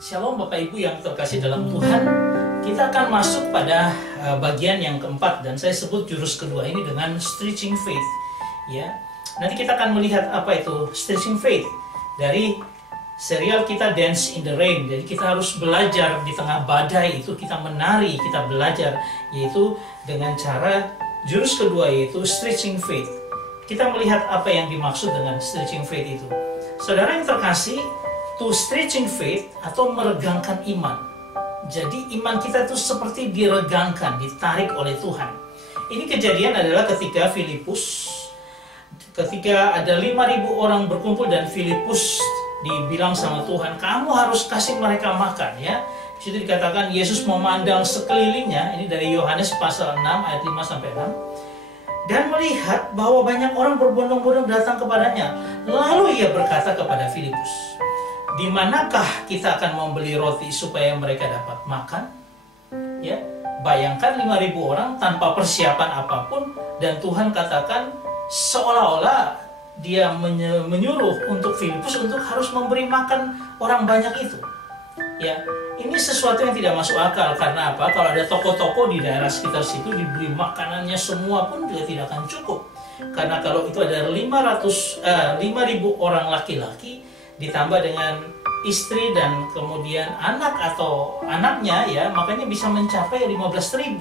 Shalom Bapak Ibu yang terkasih dalam Tuhan. Kita akan masuk pada bagian yang keempat, dan saya sebut jurus kedua ini dengan stretching faith. Ya, nanti kita akan melihat apa itu stretching faith dari serial kita Dance in the Rain. Jadi kita harus belajar di tengah badai itu, kita menari, kita belajar, yaitu dengan cara jurus kedua, yaitu stretching faith. Kita melihat apa yang dimaksud dengan stretching faith itu. Saudara yang terkasih, to stretching faith atau meregangkan iman. Jadi iman kita itu seperti diregangkan, ditarik oleh Tuhan. Ini kejadian adalah ketika Filipus, ketika ada 5.000 orang berkumpul dan Filipus dibilang sama Tuhan, kamu harus kasih mereka makan ya. Di situ dikatakan Yesus memandang sekelilingnya, ini dari Yohanes pasal 6 ayat 5-6, dan melihat bahwa banyak orang berbondong-bondong datang kepadanya. Lalu ia berkata kepada Filipus, di manakah kita akan membeli roti supaya mereka dapat makan? Ya, bayangkan 5.000 orang tanpa persiapan apapun, dan Tuhan katakan seolah-olah dia menyuruh untuk Filipus untuk harus memberi makan orang banyak itu. Ya, ini sesuatu yang tidak masuk akal. Karena apa? Kalau ada toko-toko di daerah sekitar situ diberi makanannya semua pun juga tidak akan cukup. Karena kalau itu ada 5.000 orang laki-laki ditambah dengan istri dan kemudian anak atau anaknya, ya, makanya bisa mencapai 15.000,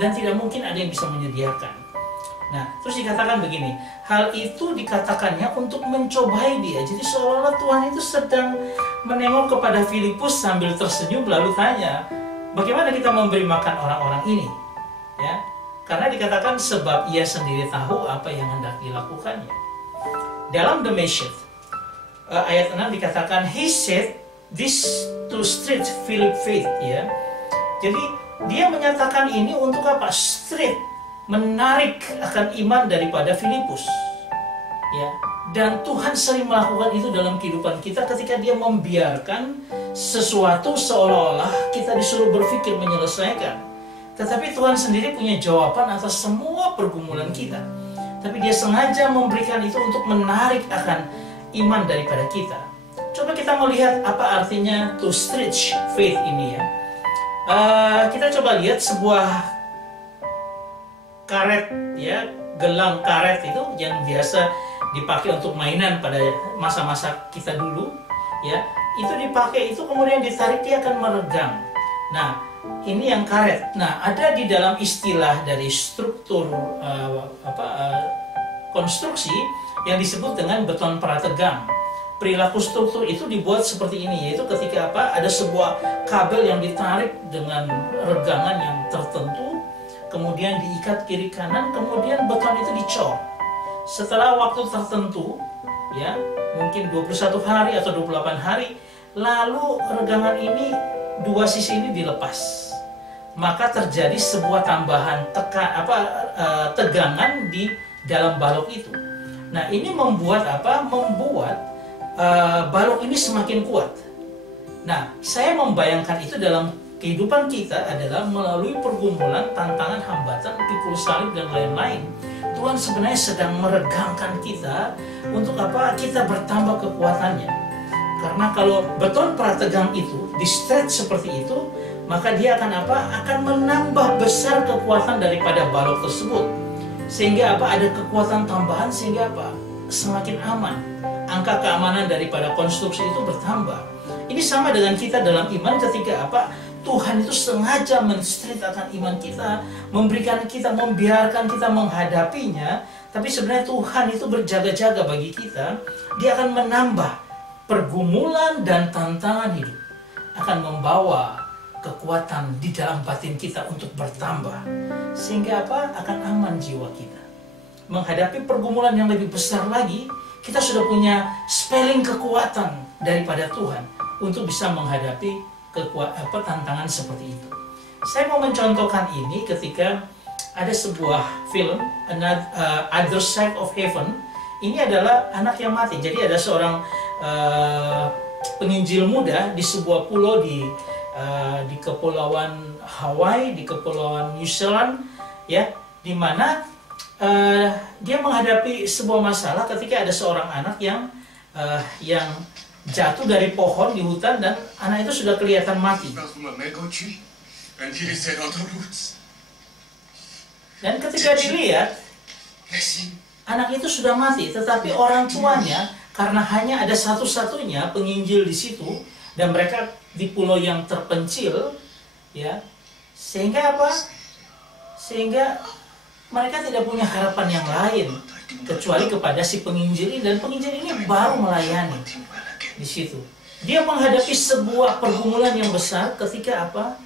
dan tidak mungkin ada yang bisa menyediakan. Nah, terus dikatakan begini, hal itu dikatakannya untuk mencobai dia. Jadi seolah-olah Tuhan itu sedang menengok kepada Filipus sambil tersenyum lalu tanya, bagaimana kita memberi makan orang-orang ini? Ya, karena dikatakan sebab ia sendiri tahu apa yang hendak dilakukannya. Dalam The Message ayat 6 dikatakan, he said this to stretch Philip faith, ya. Jadi dia menyatakan ini untuk apa? Stretch, menarik akan iman daripada Filipus, ya. Dan Tuhan sering melakukan itu dalam kehidupan kita ketika dia membiarkan sesuatu seolah-olah kita disuruh berpikir menyelesaikan. Tetapi Tuhan sendiri punya jawaban atas semua pergumulan kita. Tapi dia sengaja memberikan itu untuk menarik akan iman daripada kita. Coba kita melihat apa artinya to stretch faith ini, ya. Kita coba lihat sebuah karet, ya, gelang karet itu yang biasa dipakai untuk mainan pada masa-masa kita dulu, ya. Itu dipakai, itu kemudian ditarik, dia akan meregang. Nah, ini yang karet. Nah, ada di dalam istilah dari struktur konstruksi yang disebut dengan beton prategang. Perilaku struktur itu dibuat seperti ini, yaitu ketika apa? Ada sebuah kabel yang ditarik dengan regangan yang tertentu, kemudian diikat kiri kanan, kemudian beton itu dicor. Setelah waktu tertentu, ya, mungkin 21 hari atau 28 hari, lalu regangan ini, dua sisi ini dilepas. Maka terjadi sebuah tambahan tegangan di dalam balok itu. Nah, ini membuat apa? Membuat balok ini semakin kuat. Nah, saya membayangkan itu dalam kehidupan kita adalah melalui pergumulan, tantangan, hambatan, pikul salib, dan lain-lain. Tuhan sebenarnya sedang meregangkan kita untuk apa? Kita bertambah kekuatannya. Karena kalau beton prategang itu di-stretch seperti itu, maka dia akan apa? Akan menambah besar kekuatan daripada balok tersebut. Sehingga apa? Ada kekuatan tambahan, sehingga apa? Semakin aman. Angka keamanan daripada konstruksi itu bertambah. Ini sama dengan kita dalam iman ketika apa? Tuhan itu sengaja men-stretch akan iman kita, memberikan kita, membiarkan kita menghadapinya. Tapi sebenarnya Tuhan itu berjaga-jaga bagi kita. Dia akan menambah pergumulan dan tantangan hidup, akan membawa kekuatan di dalam batin kita untuk bertambah. Sehingga apa? Akan aman jiwa kita. Menghadapi pergumulan yang lebih besar lagi, kita sudah punya spelling kekuatan daripada Tuhan untuk bisa menghadapi tantangan seperti itu. Saya mau mencontohkan ini ketika ada sebuah film, Other Side of Heaven. Ini adalah anak yang mati. Jadi ada seorang penginjil muda di sebuah pulau di kepulauan Hawaii, di kepulauan New Zealand, ya, di mana dia menghadapi sebuah masalah ketika ada seorang anak yang jatuh dari pohon di hutan dan anak itu sudah kelihatan mati. Dan ketika dilihat, anak itu sudah mati, tetapi orang tuanya karena hanya ada satu-satunya penginjil di situ dan mereka di pulau yang terpencil, ya, sehingga apa? Sehingga mereka tidak punya harapan yang lain kecuali kepada si penginjil ini, dan penginjil ini baru melayani di situ. Dia menghadapi sebuah pergumulan yang besar ketika apa?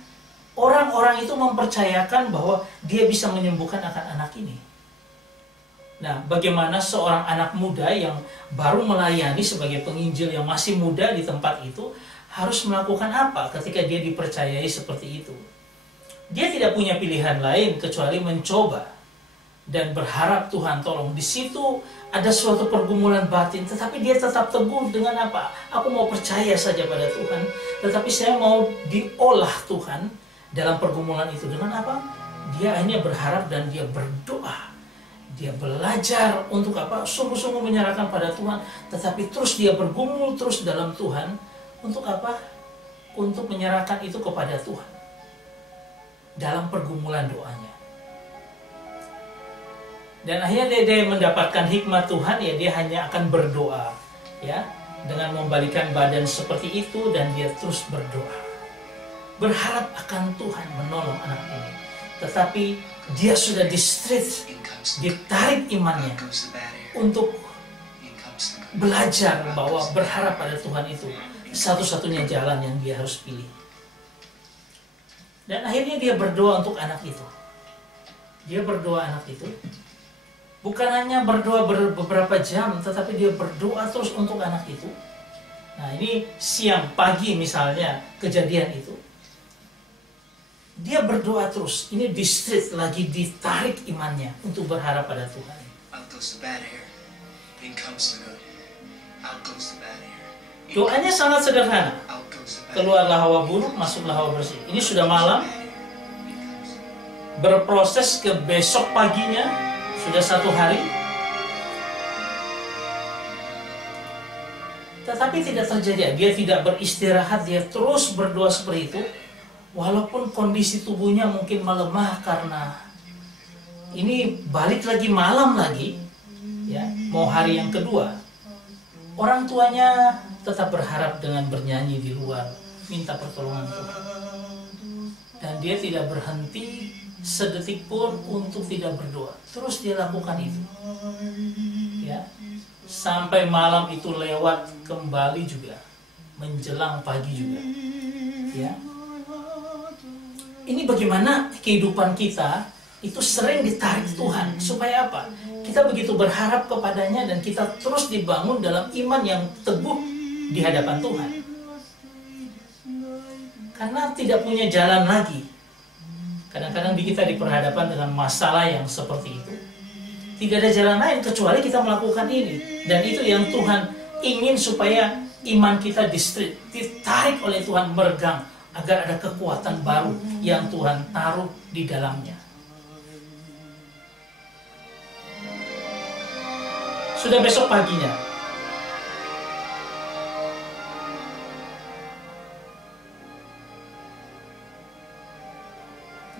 Orang-orang itu mempercayakan bahwa dia bisa menyembuhkan akan anak ini. Nah, bagaimana seorang anak muda yang baru melayani sebagai penginjil yang masih muda di tempat itu harus melakukan apa ketika dia dipercayai seperti itu? Dia tidak punya pilihan lain kecuali mencoba dan berharap Tuhan tolong. Di situ ada suatu pergumulan batin, tetapi dia tetap teguh dengan apa? Aku mau percaya saja pada Tuhan, tetapi saya mau diolah Tuhan dalam pergumulan itu. Dengan apa? Dia akhirnya berharap dan dia berdoa. Dia belajar untuk apa? Sungguh-sungguh menyerahkan pada Tuhan, tetapi terus dia bergumul terus dalam Tuhan. Untuk apa? Untuk menyerahkan itu kepada Tuhan dalam pergumulan doanya. Dan akhirnya dia mendapatkan hikmat Tuhan, ya dia hanya akan berdoa, ya, dengan membalikan badan seperti itu, dan dia terus berdoa, berharap akan Tuhan menolong anak ini. Tetapi dia sudah ditarik imannya untuk belajar bahwa berharap pada Tuhan itu satu-satunya jalan yang dia harus pilih. Dan akhirnya dia berdoa untuk anak itu. Dia berdoa anak itu. Bukan hanya berdoa beberapa jam, tetapi dia berdoa terus untuk anak itu. Nah, ini siang, pagi misalnya kejadian itu. Dia berdoa terus. Ini lagi ditarik imannya untuk berharap pada Tuhan. Doanya sangat sederhana. Keluarlah hawa buruk, masuklah hawa bersih. Ini sudah malam. Berproses ke besok paginya. Sudah 1 hari, tetapi tidak terjadi. Dia tidak beristirahat, dia terus berdoa seperti itu, walaupun kondisi tubuhnya mungkin melemah karena ini balik lagi malam lagi, ya, mau hari yang kedua. Orang tuanya tetap berharap dengan bernyanyi di luar, minta pertolongan Tuhan, dan dia tidak berhenti sedetik pun untuk tidak berdoa. Terus dia lakukan itu, ya, sampai malam itu lewat kembali juga, menjelang pagi juga, ya. Ini bagaimana kehidupan kita itu sering ditarik Tuhan. Supaya apa? Kita begitu berharap kepadanya dan kita terus dibangun dalam iman yang teguh di hadapan Tuhan. Karena tidak punya jalan lagi. Kadang-kadang kita diperhadapkan dengan masalah yang seperti itu. Tidak ada jalan lain kecuali kita melakukan ini. Dan itu yang Tuhan ingin, supaya iman kita ditarik oleh Tuhan, meregang, agar ada kekuatan baru yang Tuhan taruh di dalamnya. Sudah besok paginya,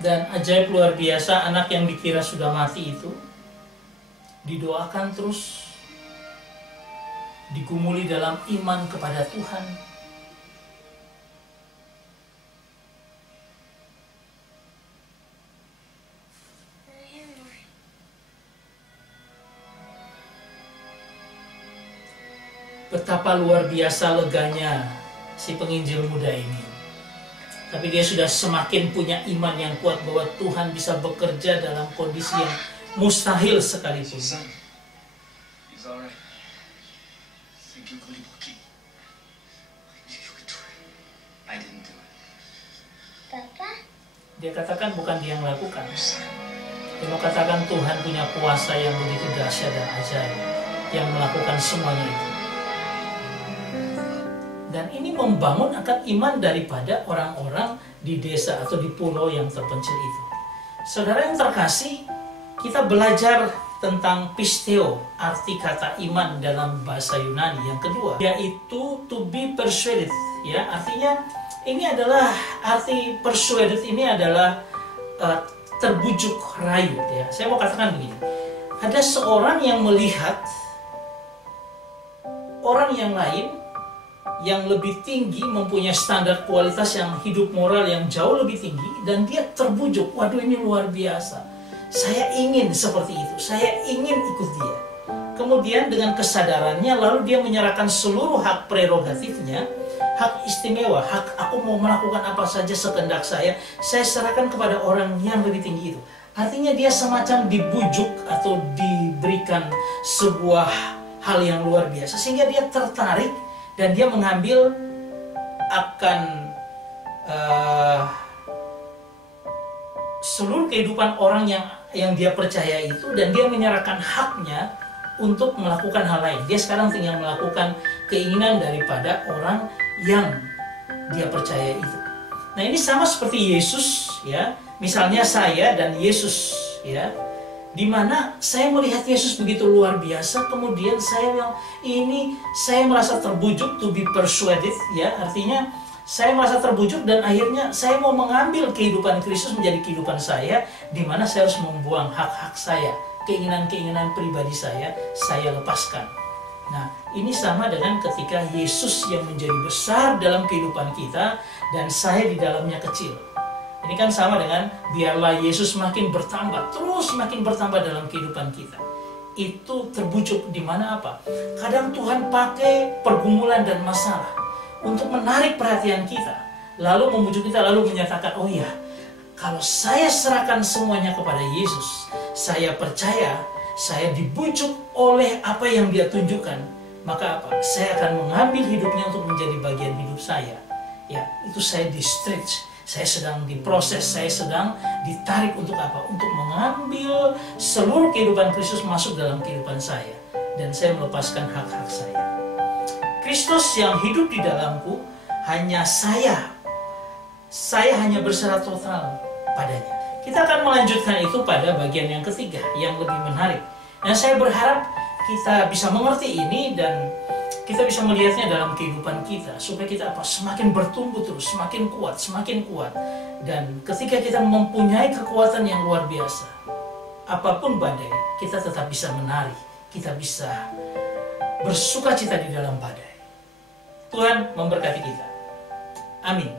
dan ajaib luar biasa, anak yang dikira sudah mati itu didoakan terus, digumuli dalam iman kepada Tuhan. Betapa luar biasa leganya si penginjil muda ini. Tapi dia sudah semakin punya iman yang kuat bahwa Tuhan bisa bekerja dalam kondisi yang mustahil sekalipun. Dia katakan bukan dia yang lakukan. Dia mau katakan Tuhan punya kuasa yang begitu dahsyat dan ajaib, yang melakukan semuanya itu. Dan ini membangun akan iman daripada orang-orang di desa atau di pulau yang terpencil itu. Saudara yang terkasih, kita belajar tentang pisteo, arti kata iman dalam bahasa Yunani. Yang kedua, yaitu to be persuaded, ya. Artinya ini adalah arti persuaded ini adalah terbujuk rayu, ya. Saya mau katakan begini. Ada seorang yang melihat orang yang lain yang lebih tinggi, mempunyai standar kualitas yang hidup moral yang jauh lebih tinggi, dan dia terbujuk, waduh ini luar biasa. Saya ingin seperti itu, saya ingin ikut dia. Kemudian dengan kesadarannya, lalu dia menyerahkan seluruh hak prerogatifnya, hak istimewa, hak aku mau melakukan apa saja sekehendak saya serahkan kepada orang yang lebih tinggi itu. Artinya dia semacam dibujuk atau diberikan sebuah hal yang luar biasa, sehingga dia tertarik dan dia mengambil akan seluruh kehidupan orang yang dia percaya itu, dan dia menyerahkan haknya untuk melakukan hal lain. Dia sekarang tinggal melakukan keinginan daripada orang yang dia percaya itu. Nah, ini sama seperti Yesus, ya. Misalnya saya dan Yesus, ya. Di mana saya melihat Yesus begitu luar biasa, kemudian saya bilang, ini saya merasa terbujuk, to be persuaded, ya. Artinya saya merasa terbujuk dan akhirnya saya mau mengambil kehidupan Kristus menjadi kehidupan saya, di mana saya harus membuang hak-hak saya, keinginan-keinginan pribadi saya lepaskan. Nah, ini sama dengan ketika Yesus yang menjadi besar dalam kehidupan kita dan saya di dalamnya kecil. Ini kan sama dengan biarlah Yesus makin bertambah, terus makin bertambah dalam kehidupan kita. Itu terbujuk di mana apa? Kadang Tuhan pakai pergumulan dan masalah untuk menarik perhatian kita, lalu membujuk kita, lalu menyatakan, oh ya, kalau saya serahkan semuanya kepada Yesus, saya percaya, saya dibujuk oleh apa yang dia tunjukkan, maka apa? Saya akan mengambil hidupnya untuk menjadi bagian hidup saya. Ya, itu saya di-stretch. Saya sedang diproses, saya sedang ditarik untuk apa? Untuk mengambil seluruh kehidupan Kristus masuk dalam kehidupan saya. Dan saya melepaskan hak-hak saya. Kristus yang hidup di dalamku, hanya saya hanya berserah total padanya. Kita akan melanjutkan itu pada bagian yang ketiga, yang lebih menarik. Dan saya berharap kita bisa mengerti ini dan kita bisa melihatnya dalam kehidupan kita, supaya kita semakin bertumbuh terus, semakin kuat. Dan ketika kita mempunyai kekuatan yang luar biasa, apapun badai, kita tetap bisa menari, kita bisa bersukacita di dalam badai. Tuhan memberkati kita. Amin.